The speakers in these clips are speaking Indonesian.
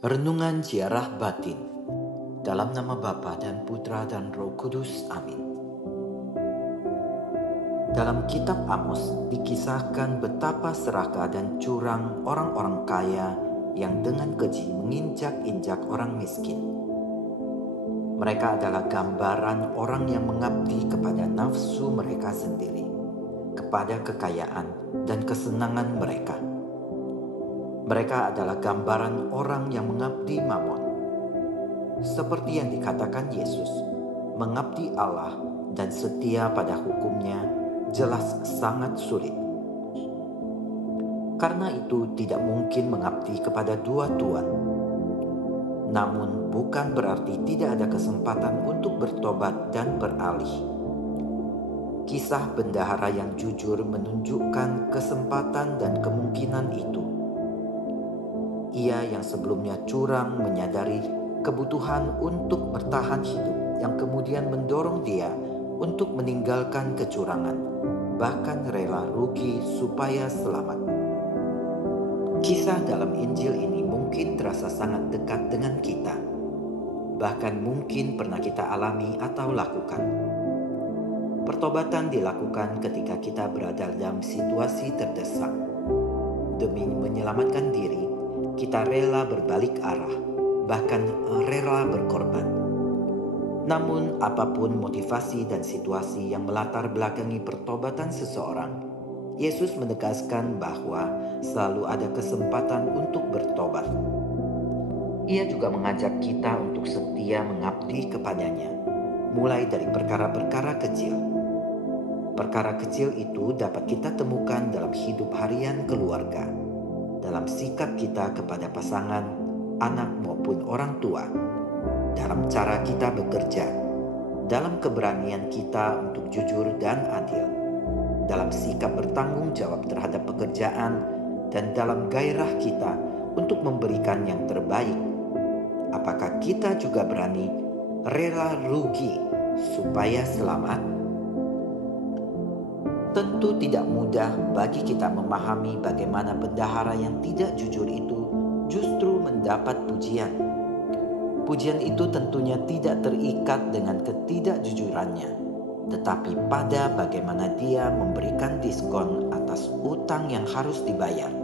Renungan Ziarah Batin. Dalam nama Bapa dan Putra dan Roh Kudus. Amin. Dalam kitab Amos dikisahkan betapa serakah dan curang orang-orang kaya yang dengan keji menginjak-injak orang miskin. Mereka adalah gambaran orang yang mengabdi kepada nafsu mereka sendiri, kepada kekayaan dan kesenangan mereka. Mereka adalah gambaran orang yang mengabdi Mamon. Seperti yang dikatakan Yesus, mengabdi Allah dan setia pada hukumnya jelas sangat sulit. Karena itu tidak mungkin mengabdi kepada dua tuan. Namun bukan berarti tidak ada kesempatan untuk bertobat dan beralih. Kisah bendahara yang jujur menunjukkan kesempatan dan kemungkinan itu. Ia yang sebelumnya curang menyadari kebutuhan untuk bertahan hidup yang kemudian mendorong dia untuk meninggalkan kecurangan, bahkan rela rugi supaya selamat. Kisah dalam Injil ini mungkin terasa sangat dekat dengan kita, bahkan mungkin pernah kita alami atau lakukan. Pertobatan dilakukan ketika kita berada dalam situasi terdesak. Demi menyelamatkan diri, kita rela berbalik arah, bahkan rela berkorban. Namun apapun motivasi dan situasi yang melatar belakangi pertobatan seseorang, Yesus menegaskan bahwa selalu ada kesempatan untuk bertobat. Ia juga mengajak kita untuk setia mengabdi kepadanya, mulai dari perkara-perkara kecil. Perkara kecil itu dapat kita temukan dalam hidup harian keluarga, dalam sikap kita kepada pasangan, anak maupun orang tua, dalam cara kita bekerja, dalam keberanian kita untuk jujur dan adil, dalam sikap bertanggung jawab terhadap pekerjaan, dan dalam gairah kita untuk memberikan yang terbaik. Apakah kita juga berani rela rugi supaya selamat? Tentu tidak mudah bagi kita memahami bagaimana bendahara yang tidak jujur itu justru mendapat pujian. Pujian itu tentunya tidak terikat dengan ketidakjujurannya, tetapi pada bagaimana dia memberikan diskon atas utang yang harus dibayar.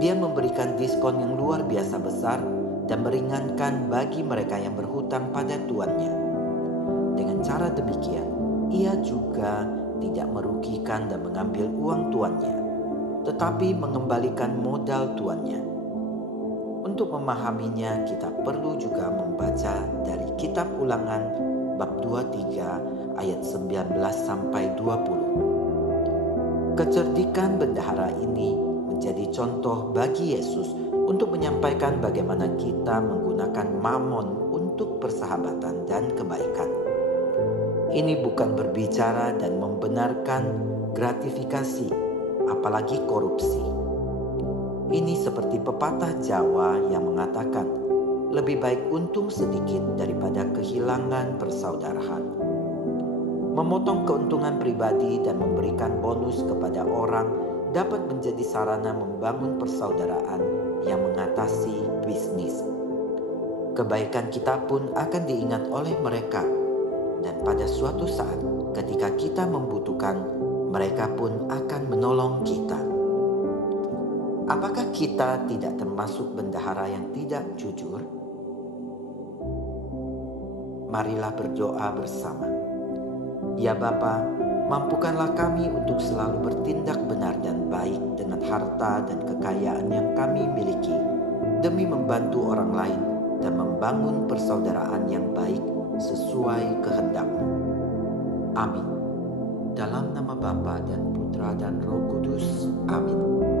Dia memberikan diskon yang luar biasa besar dan meringankan bagi mereka yang berhutang pada tuannya. Dengan cara demikian, ia juga tidak merugikan dan mengambil uang tuannya, tetapi mengembalikan modal tuannya. Untuk memahaminya, kita perlu juga membaca dari kitab Ulangan bab 23 ayat 19 sampai 20. Kecerdikan bendahara ini menjadi contoh bagi Yesus untuk menyampaikan bagaimana kita menggunakan mamon untuk persahabatan dan kebaikan. Ini bukan berbicara dan membenarkan gratifikasi, apalagi korupsi. Ini seperti pepatah Jawa yang mengatakan, lebih baik untung sedikit daripada kehilangan persaudaraan. Memotong keuntungan pribadi dan memberikan bonus kepada orang dapat menjadi sarana membangun persaudaraan yang mengatasi bisnis. Kebaikan kita pun akan diingat oleh mereka. Dan pada suatu saat ketika kita membutuhkan, mereka pun akan menolong kita. Apakah kita tidak termasuk bendahara yang tidak jujur? Marilah berdoa bersama. Ya Bapa, mampukanlah kami untuk selalu bertindak benar dan baik dengan harta dan kekayaan yang kami miliki, demi membantu orang lain dan membangun persaudaraan yang baik sesuai kehendak-Mu. Amin. Dalam nama Bapa dan Putra dan Roh Kudus. Amin.